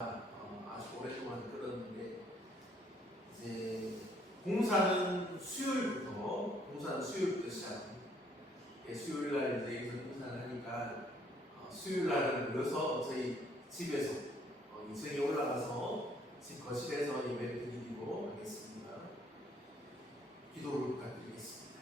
아주 오랫동안 끌었는데, 이제 공사는 수요일부터 시작. 수요일날 이제 여기서 공사를 하니까 수요일날은 모여서 저희 집에서 2층에 올라가서 집 거실에서 예배를 드리고 하겠습니다. 기도를 부탁드리겠습니다.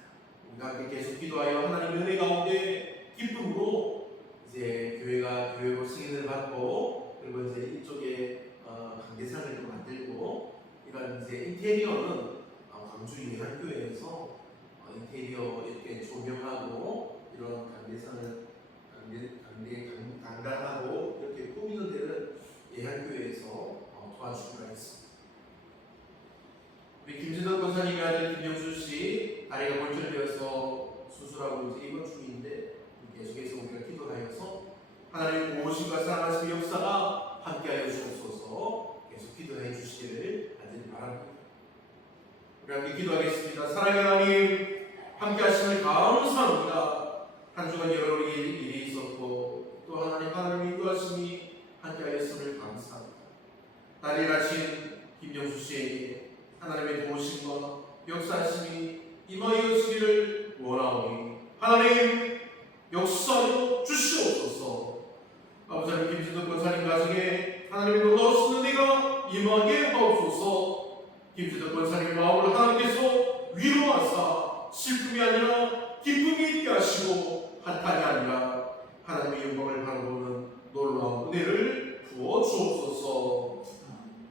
우리가 함께 계속 기도하여 하나님의 은혜 가운데 기쁨으로 이제 교회로 승인을 받고, 그리고 이제 이쪽에 강대상을 좀 만들고, 이런 이제 인테리어는 광주 예한교회에서 인테리어 이렇게 조명하고 이런 강단하고 이렇게 꾸미는 데는 예한교회에서 도와주기로 하겠습니다. 우리 김진덕 권사님의 아들 김영준 씨 다리가 골절되어서 수술하고 이제 입원 중인데, 계속해서 우리가 기도하여서 하나님의 보호심과 사랑하심의 역사가 함께하여 주옵소서. 계속 기도해 주시기를 간절히 바랍니다. 우리 함께 기도하겠습니다. 사랑의 하나님, 함께하심을 감사합니다. 한 주간 여러 일이 있었고 또 하나님의 인도하심이 함께하였음을 감사합니다. 다리 다친 김영수 씨에게 하나님의 도우심과 역사하심이 임하여 주기를 원하오니 하나님 역사하여 주시옵소서. 아버지 하나님, 김진덕 권사님 가정에 하나님의 놀라우신 은혜가 임하게 하옵소서. 김진덕 권사님의 마음을 하나님께서 위로하사 슬픔이 아니라 기쁨이 있게 하시고 한탄이 아니라 하나님의 영광을 바라보는 놀라운 은혜를 부어 주옵소서.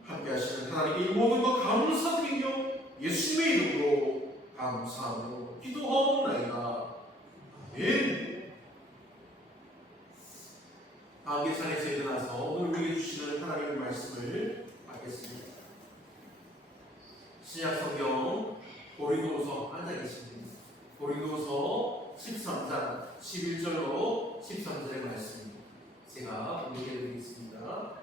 함께 하시는 하나님께 이 모든 것 감사드리며 예수님의 이름으로 감사하며 기도하옵나이다. 아멘. 다음 계산에서 일어나서 오늘 우리에게 주시는 하나님의 말씀을 받겠습니다. 신약성경 고린도서 앉아 계십니다. 고린도서 13장 11절로 13절의 말씀입니다. 제가 공개해 드리겠습니다.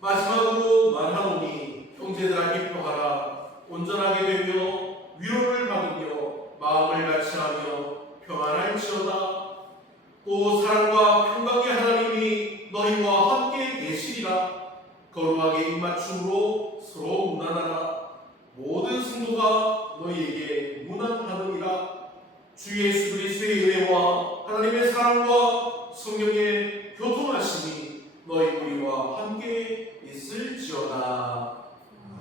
마지막으로 말하노니 형제들아 기뻐하라. 온전하게 되며 위로를 받으며 마음을 같이하며 평안할지어다. 또 사랑과 평강의 하나님이 너희와 함께 계시리라. 거룩하게 입맞춤으로 서로 문안하라. 모든 성도가 너희에게 문안하느니라. 주 예수 그리스도의 은혜와 하나님의 사랑과 성령의 교통하심이 너희 우리와 함께 있을지어다.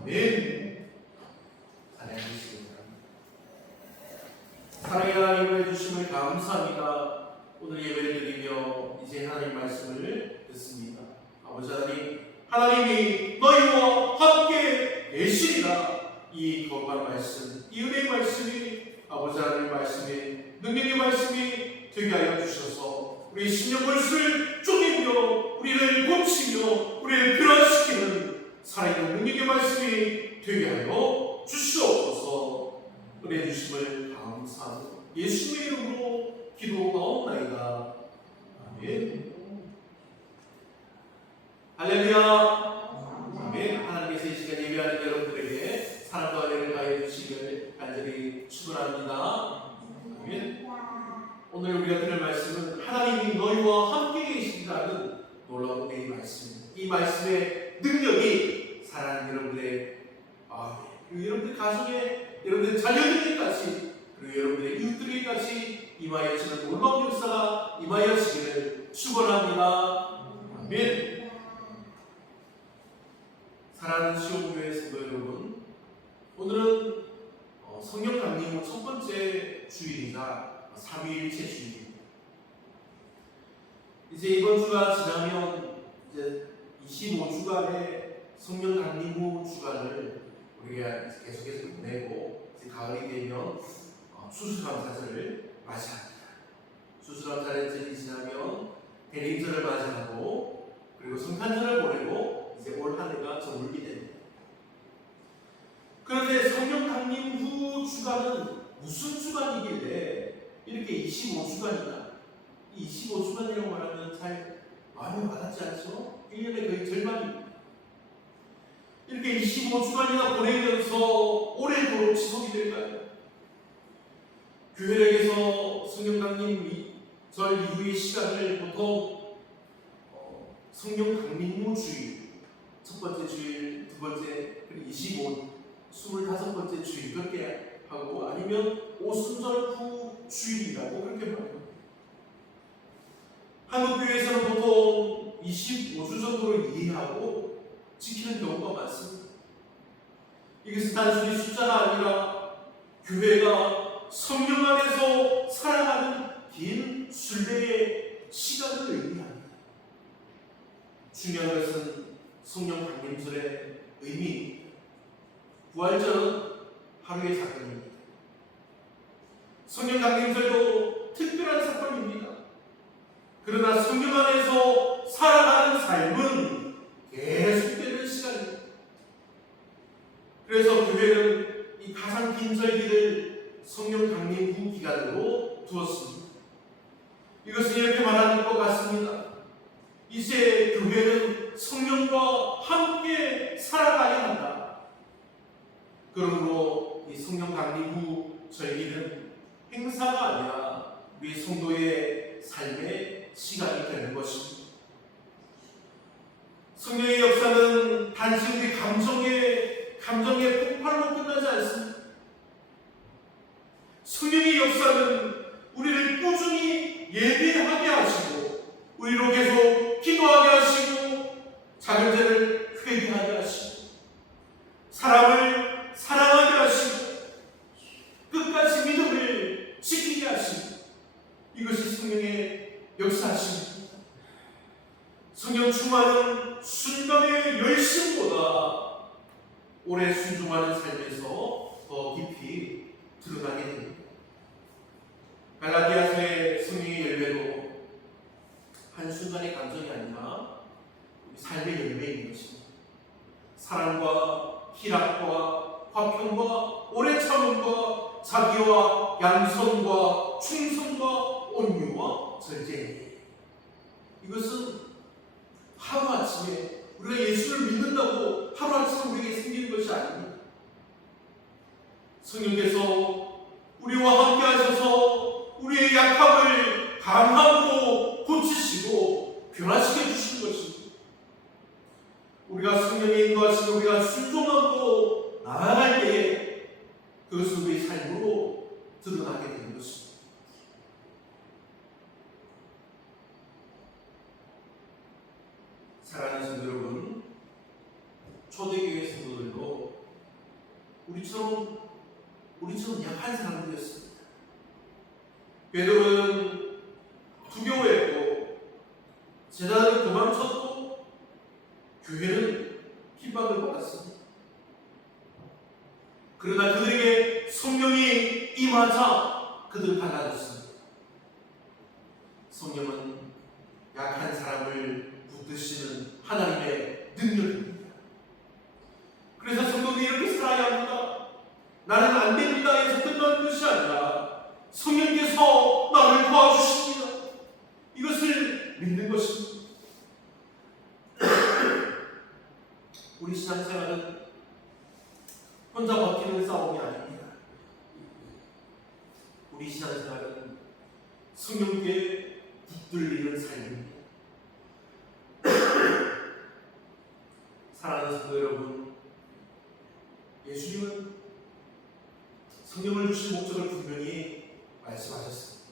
아멘. 찬양하시겠습니다. 사랑의 하나님을 해주심을 감사합니다. 오늘 예배를 드리며 이제 하나님 말씀을 듣습니다. 아버지 하나님, 하나님이 너희와 함께 계시리라. 이 거룩한 말씀, 이 은혜의 말씀이 아버지 하나님 말씀이 능력의 말씀이 되게 하여 주셔서 우리 심령 골수를 쪼개며 우리를 고치며 우리를 변화시키는 살아있는 능력의 말씀이 되게 하여 주시옵소서. 은혜 주심을 감사하며 예수님의 이름으로 기도하옵나이다. 아멘. 할렐루야. 아멘. 하나님께서 이 시간 예배하는 여러분들에게 사랑과 은혜를 가해 주시길 간절히 축원합니다. 아멘. 오늘 우리가 들을 말씀은 하나님이 너희와 함께 계시다는 놀라운 은혜의 말씀입니다. 이 말씀의 능력이 사랑하는 여러분들의 그리고 여러분들 가정에, 여러분들 자녀들에게까지, 그리고 여러분들의 이웃들에게까지 임하여지는 놀라운 역사가 임하여지기를 축원합니다. 아멘. 사랑하는 시온교회 성도 여러분, 오늘은 성령 강림 후 첫 번째 주일이자 삼위일체 주일입니다. 이제 이번 주가 지나면 이제 25주간의 성령 강림 후 주간을 우리가 계속해서 보내고, 이제 가을이 되면 추수감사절을 맞이합니다. 추수감사절이 지나면 대림절을 맞이하고, 그리고 성탄절을 보내고 이제 올 한 해가 저물게 됩니다. 그런데 성령 강림 후 주간은 무슨 주간이길래 이렇게 25주간이나 25주간이라고 말하면 잘 마음이 와닿지 않죠? 1년의 거의 절반입니다. 이렇게 25주간이나 보내면서 오래도록 지속이 될까요? 교회력에서 성령 강림 절 이후의 시간을 보통 성령 강림후 주일, 첫 번째 주일, 두 번째, 그리고 25번째 주일 그렇게 하고, 아니면 오순절 후 주일이라고 그렇게 말해요. 한국교회에서는 보통 25주 정도를 이해하고 지키는 경우가 많습니다. 이것은 단순히 숫자가 아니라 교회가 성령 안에서 살아가는 긴 순례의 시간을 의미합니다. 중요한 것은 성령 강림절의 의미입니다. 부활절은 하루의 사건입니다. 성령 강림절도 특별한 사건입니다. 그러나 성령 안에서 살아가는 삶은 계속되는 시간입니다. 그래서 교회는 이 가장 긴 절기를 성령 강림 후 기간으로 두었습니다. 이것은 이렇게 말하는 것 같습니다. 이제 교회는 성령과 함께 살아가야 한다. 그러므로 이 성령 강림 후 절기는 행사가 아니라 우리 성도의 삶의 시간이 되는 것입니다. 성령의 역사는 단지 우리 감정의 폭발로 끝나지 않습니다. 성령의 역사는 우리를 꾸준히 예배하게 하시고, 우리로 계속 기도하게 하시고, 작은 죄를 회개하게 하시고, 사람을 사랑하게 하시고, 끝까지 믿음을 지키게 하시고, 이것이 성령의 역사하십니다. 성령 충만은 순간의 열심보다 오래 순종하는 삶에서 더 깊이 드러나게 됩니다. 갈라디아서의 성령의 열매도 한순간의 감정이 아니라 삶의 열매인 것입니다. 사랑과 희락과 화평과 오래 참음과 자비와 양선과 충성과 온유와 절제. 이것은 하루아침에 우리가 예수를 믿는다고 하루아침에 우리에게 생기는 것이 아닙니다. 성령께서 우리와 함께 하셔서 우리의 약함을 강함으로 고치시고 변화시켜 주시는 것입니다. 우리가 성령의 인도하시고 우리가 순종하고 나아갈 때에 그것은 우리의 삶으로 드러나게 되는 것입니다. 사랑하는 성도 여러분, 초대교회 성도들도 우리처럼 약한 사람들이었습니다. 베드로는 두려워했고, 제자들은 도망쳤고, 교회는 핍박을 받았습니다. 그러나 그들에게 성령이 임하자 그들은 달라졌습니다. 성령은 약한 사람을 붙드시는 하나님의 능력입니다. 그래서 성도들이 이렇게 살아야 합니다. 나는 안 됩니다 해서 끝나는 것이 아니라 성령께서 나를 도와주십니다. 이것을 믿는 것입니다. 우리 신앙생활은 혼자 버티는 싸움이 아닙니다. 우리 신앙생활은 성령께 붙들리는 삶입니다. 사랑하는 성도 여러분, 예수님은 성령을 주신 목적을 분명히 말씀하셨습니다.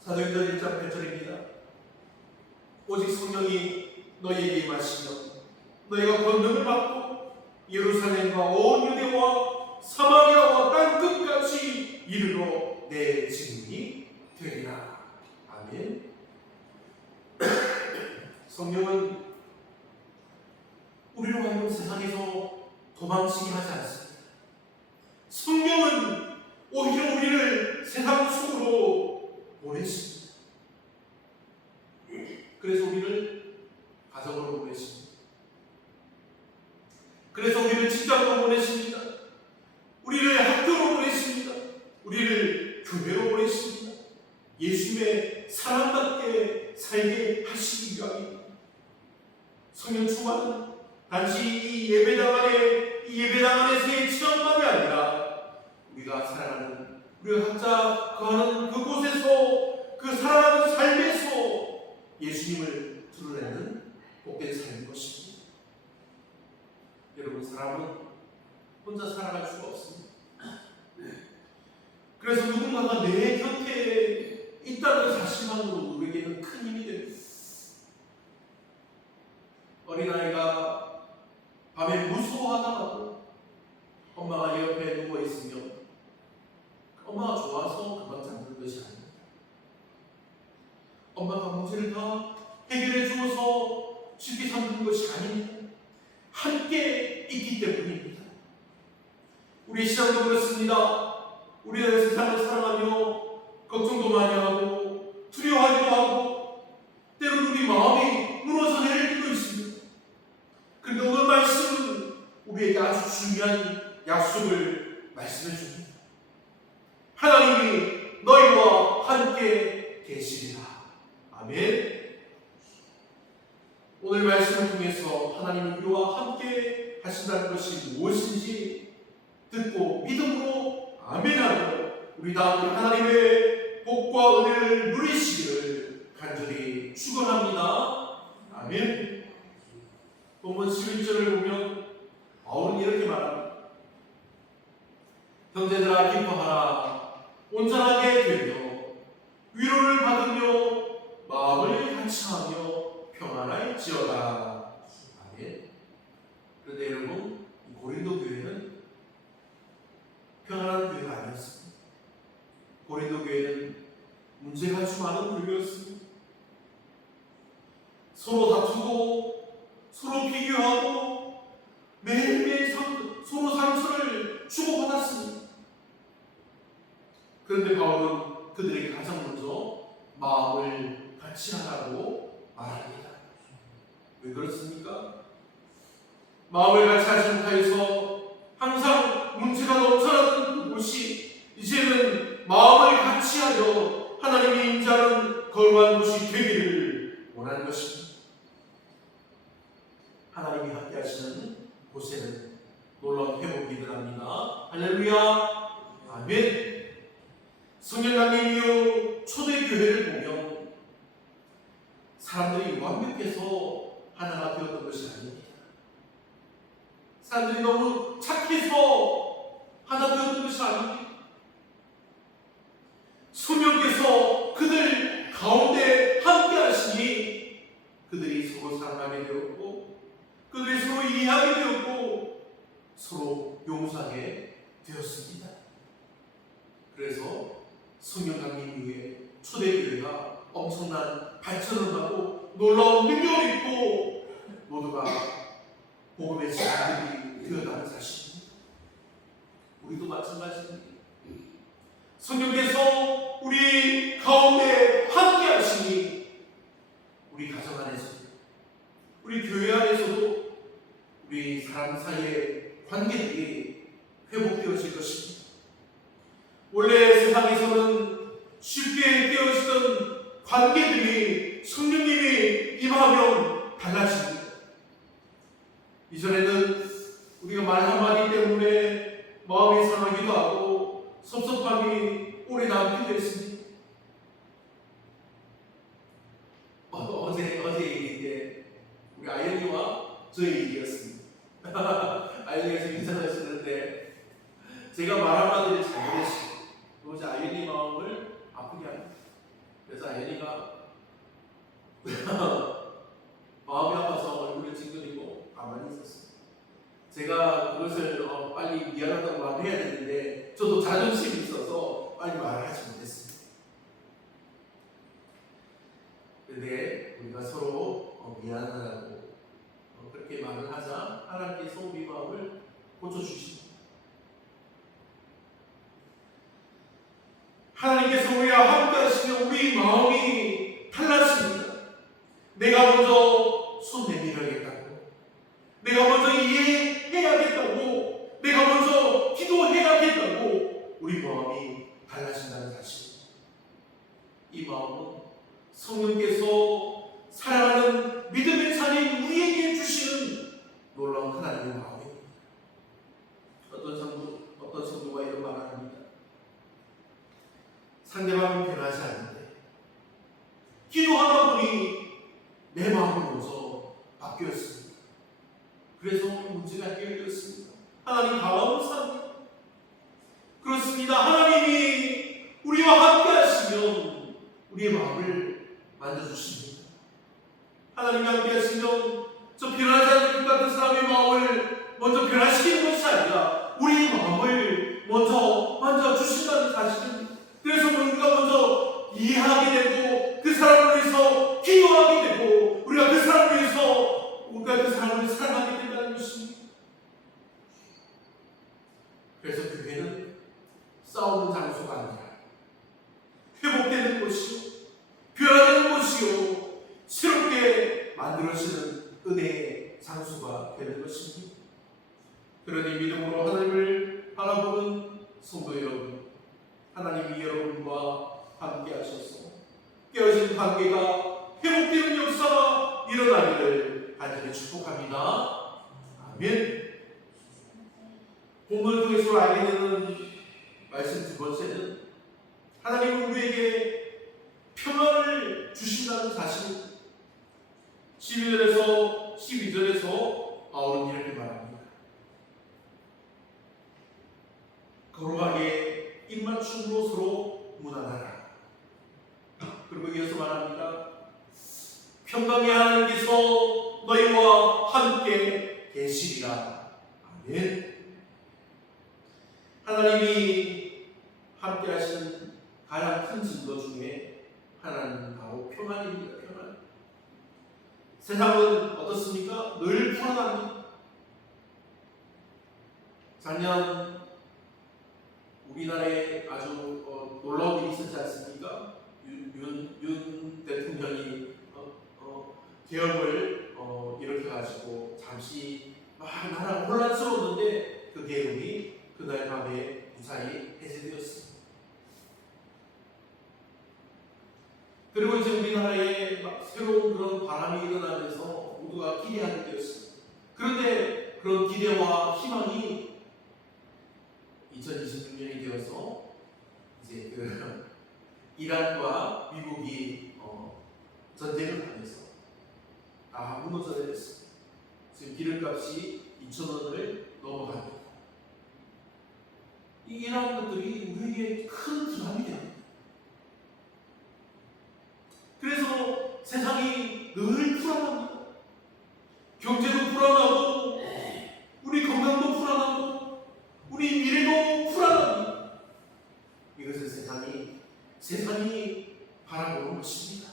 사도행전 1장 8절입니다. 오직 성령이 너희에게 임하시면 너희가 권능을 받고 예루살렘과 온 유대와 사마리아와 땅 끝까지 이르러 내 증인이 되리라. 아멘. 성령은 우리로 하여금 세상에서 도망치게 하지 않습니다. 성령은 오히려 우리를 세상 속으로 보내십니다. 그래서 우리를 가정으로 보내십니다. 그래서 우리를 직장으로 보내십니다. 우리를 학교로 보내십니다. 우리를 교회로 보내십니다. 예수님의 사람답게 살게 하시기 위함입니다. 성령 충만은 단지 이 예배당 안에서의 체험만이 아니라 우리가 살아가는, 우리가 각자 거하는 그곳에서, 그 살아가는 삶에서 예수님을 드러내는 복된 삶인 것입니다. 여러분, 사람은 혼자 살아갈 수가 없습니다. 그래서 누군가가 내 곁에 있다는 사실만으로 우리에게는 큰 힘이 됩니다. 어린아이가 밤에 무서워하다가도 엄마가 옆에 누워있으면 엄마가 좋아서 그만 잠드는 것이 아닙니다. 엄마가 문제를 다 해결해 주어서 쉽게 잠드는 것이 아닙니다. 함께 있기 때문입니다. 우리 시장도 그렇습니다. 우리는 세상을 살아가며 걱정도 많이 하고 두려워하기도 하고 때로는 우리 마음이 무너져 내릴 때도 있습니다. 그런데 오늘 말씀은 우리에게 아주 중요한 약속을 말씀해 줍니다. 하나님이 너희와 함께 계시리라. 아멘. 오늘 말씀을 통해서 하나님이 우리와 함께 하신다는 것이 무엇인지 듣고 믿음으로 아멘하며 우리 다음에 하나님의 복과 은혜를 누리시기를 간절히 축원합니다. 아멘. 본문 11절을 보면 바울은 이렇게 말합니다. 형제들아 기뻐하라. 온전하게 되며 위로를 받으며 마음을 같이하며 평안할지어다. 아멘. 그런데 여러분, 고린도 교회는 평안한 교회가 아니었습니다. 고린도 교회는 문제가 아주 많은 교회였습니다. 서로 다투고 서로 비교하고 매일매일 서로 상처를 주고받았습니다. 그런데 바울은 그들에게 가장 먼저 마음을 같이 하라고 말합니다. 왜 그렇습니까? 마음을 같이 하지 못하여서 항상 문제가 넘쳐나는 그곳이 이제는 마음을 같이 하여 하나님의 임재하는 거룩한 곳이 되기를 원하는 것입니다. 하나님이 함께 하시는 곳에는 놀라운 회복이 일어납니다. 할렐루야. 아멘. 성령님 이후 초대교회를 보면 사람들이 완벽해서 하나가 되었던 것이 아닙니다. 사람들이 너무 착해서 하나 되었던 것이 아닙니다. 성령께서 그들 가운데 함께 하시니 그들이 서로 사랑하게 되었고 그들이 서로 이해하게 되었고 서로 용서하게 되었습니다. 그래서 성령 강림 이후에 초대교회가 엄청난 발전을 하고 놀라운 능력을 입고 모두가 복음의 자들이 되었다는 사실입니다. 우리도 마찬가지입니다. 성령께서 우리 가운데 함께 하시니 우리 가정 안에서도 우리 교회 안에서도 우리 사람 사이의 관계들이 회복되어질 것입니다. 원래 세상에서는 쉽게 깨어지던 관계들이 성령님이 임하면 달라집니다. 이전에는 우리가 말 한마디 때문에 마음이 상하기도 하고 섭섭함이 오래 남기도 했습니다. 어제 얘기인데 우리 아연이와 저의 얘기였습니다. 아연이가 지금 인사하셨는데 제가 말 한마디를 잘못했어요. 그것이 아연이 마음을 아프게 합니다. 그래서 아연이가 마음이 아파서 얼굴을 찡그리고 가만히 있었어요. 제가 그것을 빨리 미안하다고 말해야 되는데 저도 자존심이 있어서 빨리 말을 하지 못했습니다. 그런데 우리가 서로 미안하다고 그렇게 말을 하자 하나님께서 우리 마음을 고쳐주십니다. 하나님께서 우리와 함께 하시면 우리 마음이 달라집니다. 내가 먼저 손 내밀어야겠다고, 내가 먼저 이해해야겠다고, 내가 먼저 기도해야겠다고 우리 마음이 달라진다는 사실. 이 마음은 성령께서 사랑하는 믿음의 자녀인 우리에게 주시는 놀라운 하나님의 마음입니다. 어떤 성도가 이런 말을 합니다. 상대방은 변하지 않는데 기도하다 보니 내 마음이 먼저 바뀌었습니다. 그래서 문제가 해결되었습니다. 하나님 감사합니다. 그렇습니다. 하나님이 우리와 함께 하시면 우리의 마음을 만져주십니다. 하나님과 함께 하시면 저 변하지 않는 것 같은 사람의 마음을 먼저 변화시키는 것이 아니라 우리의 마음을 먼저 만져주신다는 사실입니다. 그래서 우리가 먼저 이해하게 되고 그 사람을 위해서 기도하게 되고 우리가 그 사람을 위해서 사랑하게 된다는 것입니다. 그래서 교회는 싸우는 장소가 아니라 회복되는 곳이요, 변화되는 곳이요, 새롭게 만들어지는 은혜의 장소가 되는 것입니다. 그러니 믿음으로 하나님을 바라보는 성도 여러분, 하나님이 여러분과 함께 하셔서 깨어진 관계가 회복되는 역사가 일어나기를 간절히 축복합니다. 아멘. 본문을 통해서 알게 되는 말씀 두 번째는 하나님은 우리에게 평안을 주신다는 사실. 12절에서 바울은 이렇게 말합니다. 거룩하게 입맞춤으로 서로 무난하라. 그리고 이어서 말합니다. 평강의 하나님께서 너희와 함께 계시리라. 아멘. 하나님이 함께 하시는 가장 큰 증거 중에 하나님은 바로 평안입니다. 평안. 세상은 어떻습니까? 늘 불안합니다. 작년 우리나라에 아주 놀라운 일이 있었지 않습니까? 윤 대통령이 계엄을 일으켜가지고 잠시 나라가 혼란스러웠는데 그 계엄이 그날 밤에 무사히 해제되었습니다. 그리고 이제 우리나라에 새로운 그런 바람이 일어나면서 모두가 기대하게 되었습니다. 그런데 그런 기대와 희망이 2026년이 되어서 이제 이란과 미국이 전쟁을 하면서 다 무너져야 됐습니다. 지금 기름값이 2,000원을 넘어갑니다. 이런 것들이 우리에게 큰 부담이 됩니다. 그래서 세상이 늘 불안합니다. 경제도 불안하고 우리 건강도 불안하고 우리 미래도 불안합니다. 이것은 세상이 바라보는 것입니다.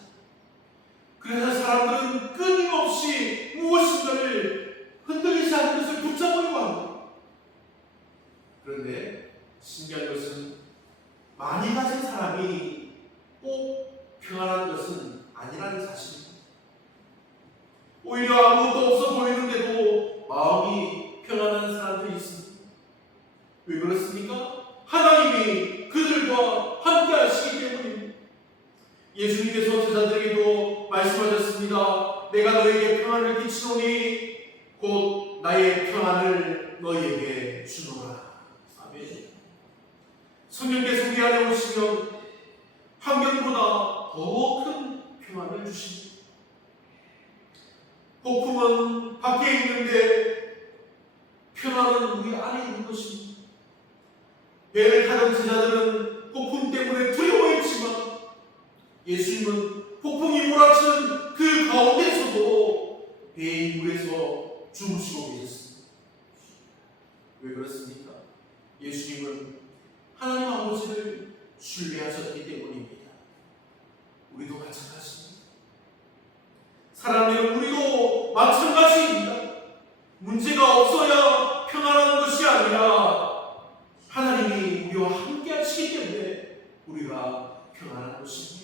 그래서 사람들은 끊임없이 무엇인가를 흔들리지 않는 것을 붙잡으려고 합니다. 그런데 신기한 것은 많이 가진 사람이 꼭 평안한 것은 아니라는 사실입니다. 오히려 아무것도 없어 보이는데도 마음이 평안한 사람들이 있습니다. 왜 그렇습니까? 하나님이 그들과 함께 하시기 때문입니다. 예수님께서 제자들에게도 말씀하셨습니다. 내가 너에게 평안을 끼치노니 곧 나의 평안을 너희에게 주노라. 아멘. 성령께서 우리 안에 오시면 환경보다 더 큰 평안을 주십니다. 폭풍은 밖에 있는데 평안은 우리 안에 있는 것입니다. 배를 타던 제자들은 폭풍 때문에 두려워했지만 예수님은 폭풍이 몰아치는 그 가운데서도 배의 물에서 주무시고 계셨습니다. 왜 그렇습니까? 예수님은 하나님 아버지를 신뢰하셨기 때문입니다. 우리도 마찬가지입니다. 사랑하는 우리도 마찬가지입니다. 문제가 없어야 평안한 것이 아니라 하나님이 우리와 함께 하시기 때문에 우리가 평안한 것입니다.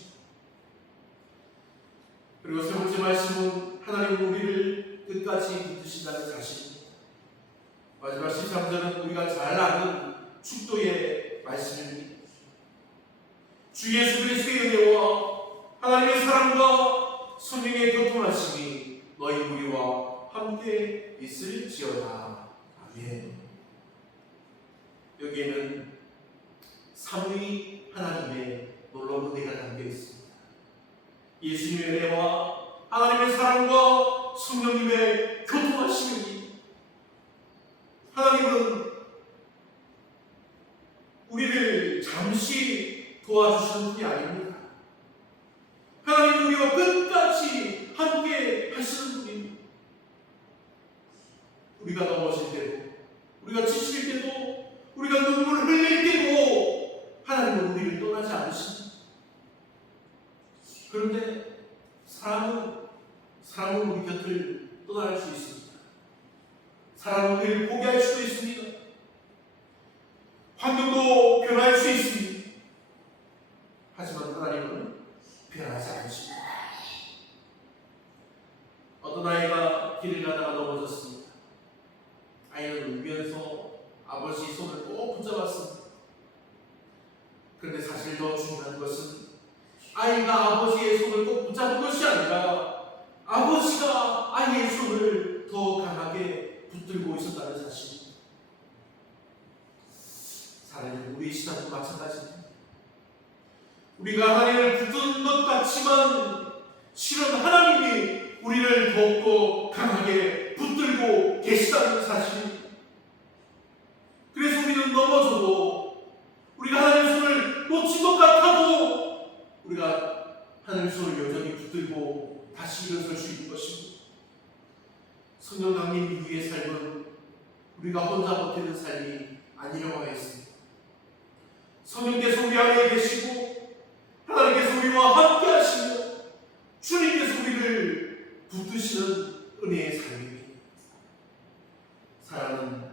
그리고 세 번째 말씀은 하나님은 우리를 끝까지 붙드신다는 사실입니다. 마지막 13절은 우리가 잘 아는 축도의 말씀입니다. 주 예수 그리스도의 은혜와 하나님의 사랑과 성령의 교통하심이 너희 우리와 함께 있을지어다. 아멘. 여기에는 삼위 하나님의 예수님의 은혜와 하나님의 사랑과 성령님의 교통하심입니다. 하나님은 우리를 잠시 도와주시는 분이 아닙니다. 하나님은 우리와 끝까지 함께 하시는 분입니다. 우리가 넘어질 때도, 우리가 지칠 때도, 우리가 눈물을 흘릴 때도 하나님은 우리를 떠나지 않으십니다. 그런데 사람은 우리 곁을 떠날 수 있습니다. 사람은 우리를 포기할 수도 있습니다. 환경도 변할 수 있습니다. 하지만 하나님은 변하지 않으십니다. 어떤 아이가 길을 가다가 넘어졌습니다. 아이는 울면서 아버지 손을 꼭 붙잡았습니다. 그런데 사실 더 중요한 것은 아이가 아버지의 손을 꼭 붙잡은 것이 아니라 아버지가 아이의 손을 더 강하게 붙들고 있었다는 사실입니다. 사랑하는 우리 신앙도 마찬가지입니다. 우리가 하나님을 붙드는 것 같지만 실은 하나님이 우리를 더욱더 강하게 붙들고 계시다는 사실입니다. 그래서 우리는 넘어져도 우리가 하나님의 손을 놓친 것 같아도 우리가 하나님의 손을 여전히 붙들고 다시 일어설 수 있는 것입니다. 성령 강림 이후의 삶은 우리가 혼자 버티는 삶이 아니라고 하였습니다. 성령께서 우리 안에 계시고 하나님께서 우리와 함께 하시며 주님께서 우리를 붙드시는 은혜의 삶입니다. 사랑하는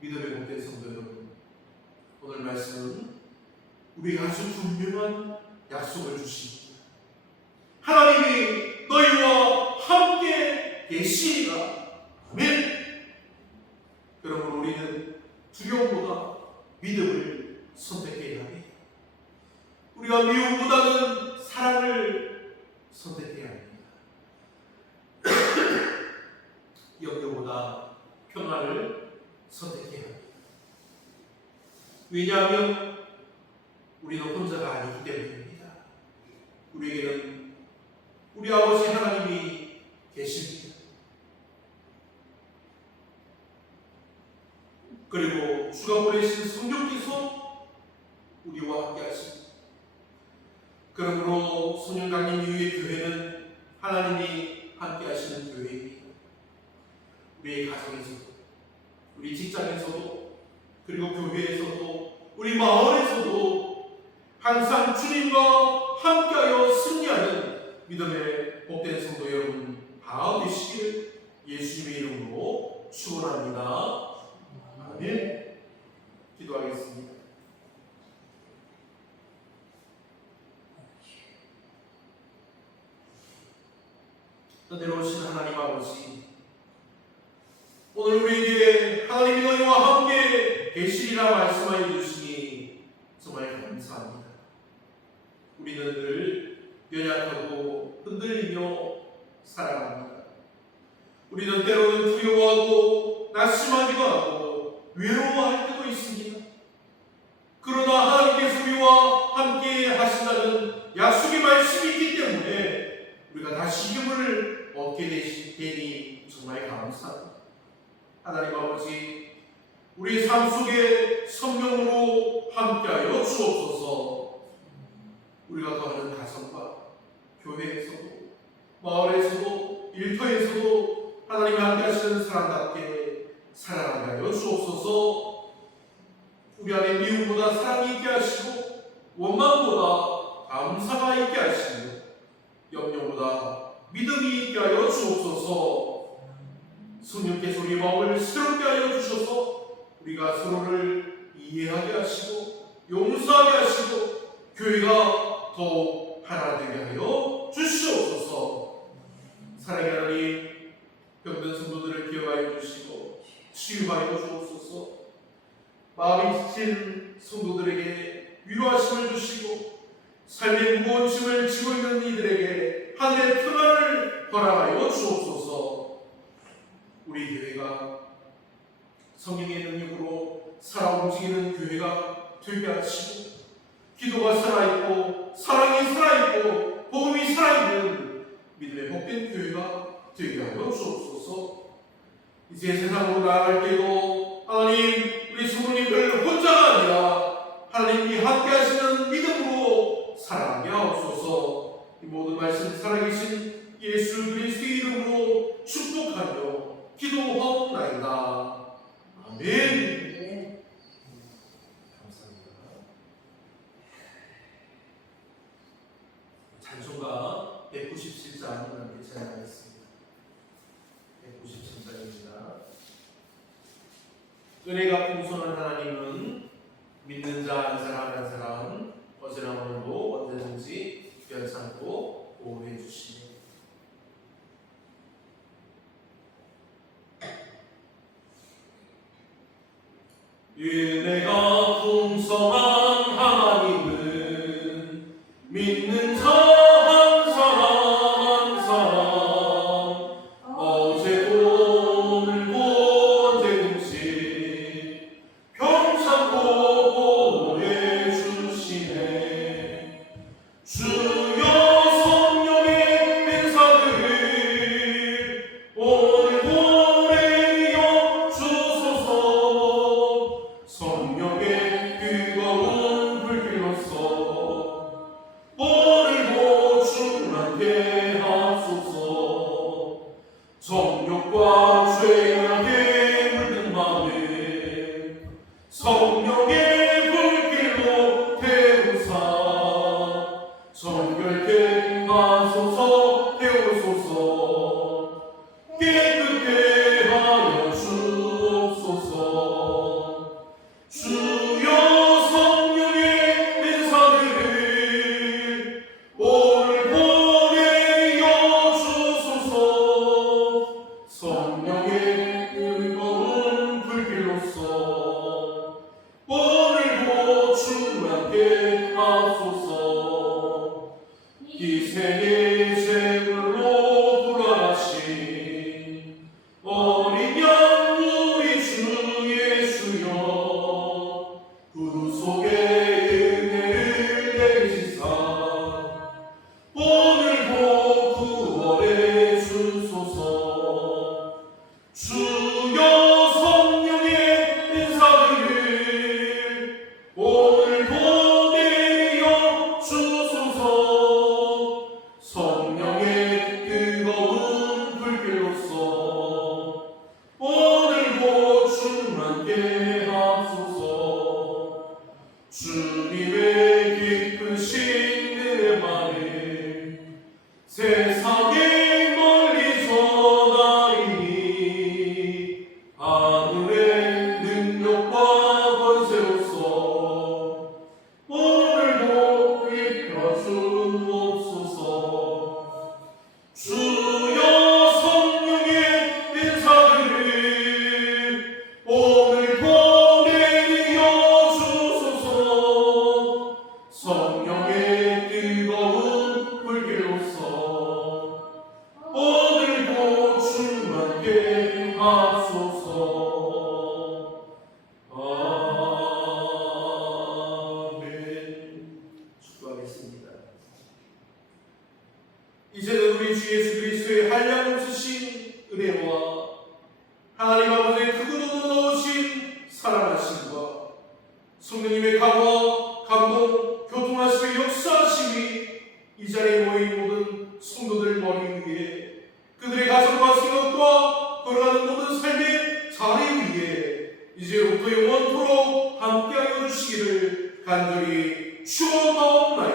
믿음의 복된 성도 여러분, 오늘 말씀은 우리에게 아주 분명한 약속을 주십니다. 하나님이 너희와 함께 계시리라. 아멘. 그러므로 우리는 두려움보다 믿음을 선택해야 합니다. 우리가 미움보다는 사랑을 선택해야 합니다. 염려보다 평안을 선택해야 합니다. 왜냐하면 우리는 혼자가 아니기 때문입니다. 우리에게는 우리 아버지 하나님이 계십니다. 그리고 주가 보내신 성령께서 우리와 함께 하십니다. 그러므로 성령 강림 이후의 교회는 하나님이 함께 하시는 교회입니다. 우리의 가정에서도, 우리 직장에서도, 그리고 교회에서도, 우리 마을에서도 항상 주님과 함께하여 승리하는 믿음의 복된 성도 여러분 다 되시기를 예수님의 이름으로 축원합니다. 아멘. 기도하겠습니다. 내려오신 하나님 아버지, 오늘 우리에게 하나님이 너희와 함께 계시리라 말씀하여 주시니 정말 감사합니다. 우리는 늘 연약하고 흔들리며 살아갑니다. 우리는 때로는 두려워하고 낙심하기도 하고 외로워할 때도 있습니다. 그러나 하나님께서 우리와 함께 하신다는 약속의 말씀이 있기 때문에 우리가 다시 힘을 얻게 되니 정말 감사합니다. 하나님 아버지, 우리 삶 속에 성령으로 함께하여 주옵소서. 우리가 거하는 가정과 교회에서도, 마을에서도, 일터에서도 하나님이 함께하시는 사람답게 살아가게 하여 주옵소서. 우리 안에 미움보다 사랑이 있게 하시고 원망보다 감사가 있게 하시고 염려보다 믿음이 있게 하여 주옵소서. 성령께서 우리 마음을 새롭게 하여 주셔서 우리가 서로를 이해하게 하시고 용서하게 하시고 교회가 더욱 하나 되게 하여 주시옵소서. 사랑의 하나님, 병든 성도들을 기억하여 주시고 치유하여 주옵소서. 마음이 지친 성도들에게 위로하심을 주시고 삶의 무거운 짐을 지고 있는 이들에게 하늘의 평안을 허락하여 주옵소서. 우리 교회가 성령의 능력으로 살아 움직이는 교회가 되게 하시고 기도가 살아있고 사랑이 살아있고 복음이 살아있고 이제 세상으로 나아갈 때도 하나님 우리 성도님들 혼자가 아니라 하나님이 함께 하시는 믿음으로 살아가게 하옵소서. 이 모든 말씀 살아계신 예수 그리스도의 이름으로 축복하며 기도하옵나이다. 아멘. 감사합니다. 찬송가 197장 함께 찬양하겠습니다. 197장입니다. 은혜가 풍성한 하나님은 믿는 자 한 사람 한 사람 어제나 오늘도 언제든지 변찮고 보호해 주시네. 은혜가 풍성한 하나님은 믿는 자 한 사람 한 사람 어제도 오늘도 언제든지 평창고 보호해 주시네. 주여 성령의 은사를 오늘도 내려 주소서. 성령의 뜨거운 불길로서 오늘도 충만케 하소서. 정욕과 죄악에 물든 마음 성령의 불길로 태우사 정결케 하소서. 태우소서. 깨끗게 하여 주옵소서. 주여 성령의 은사들을 오늘 보내어 주소서. 성령의 뜨거운 불길로서 오늘도 충만케 하소서. 희생의 제물로 돌아가신 어린 양 우리 주 예수여 구두 속에 은혜를 내리시사 오늘도 구원해 주소서. 주여 성령의 은사들을 오늘도 내려 주소서. 성령의 뜨거운 불길로서 오늘도 충만케 하소서. 주님의 기쁘신 은혜만을 세상에 멀리 전하리니 하늘의 능력과 권세로서 오늘도 이끌어 주옵소서. 주여 성령의 은사들을 오늘도 내려 주소서. 성령의 뜨거운 불길로서 오늘도 충만케 하소서. 아멘. 축복하겠습니다. 이제는 우리 주 예수 그리스도의 한량없으신 은혜와 하나님 아버지의 크고도 넣으신 사랑하심과 성령님의 강화, 감동, 교통하심의 역사하심이 이 자리에 모인 모든 성도들 머리 위에 그들의 가정과 생각과 걸어가는 모든 삶의 자리 위에 이제부터 영원토록 함께하여 주시기를 간절히 축원하옵나이다.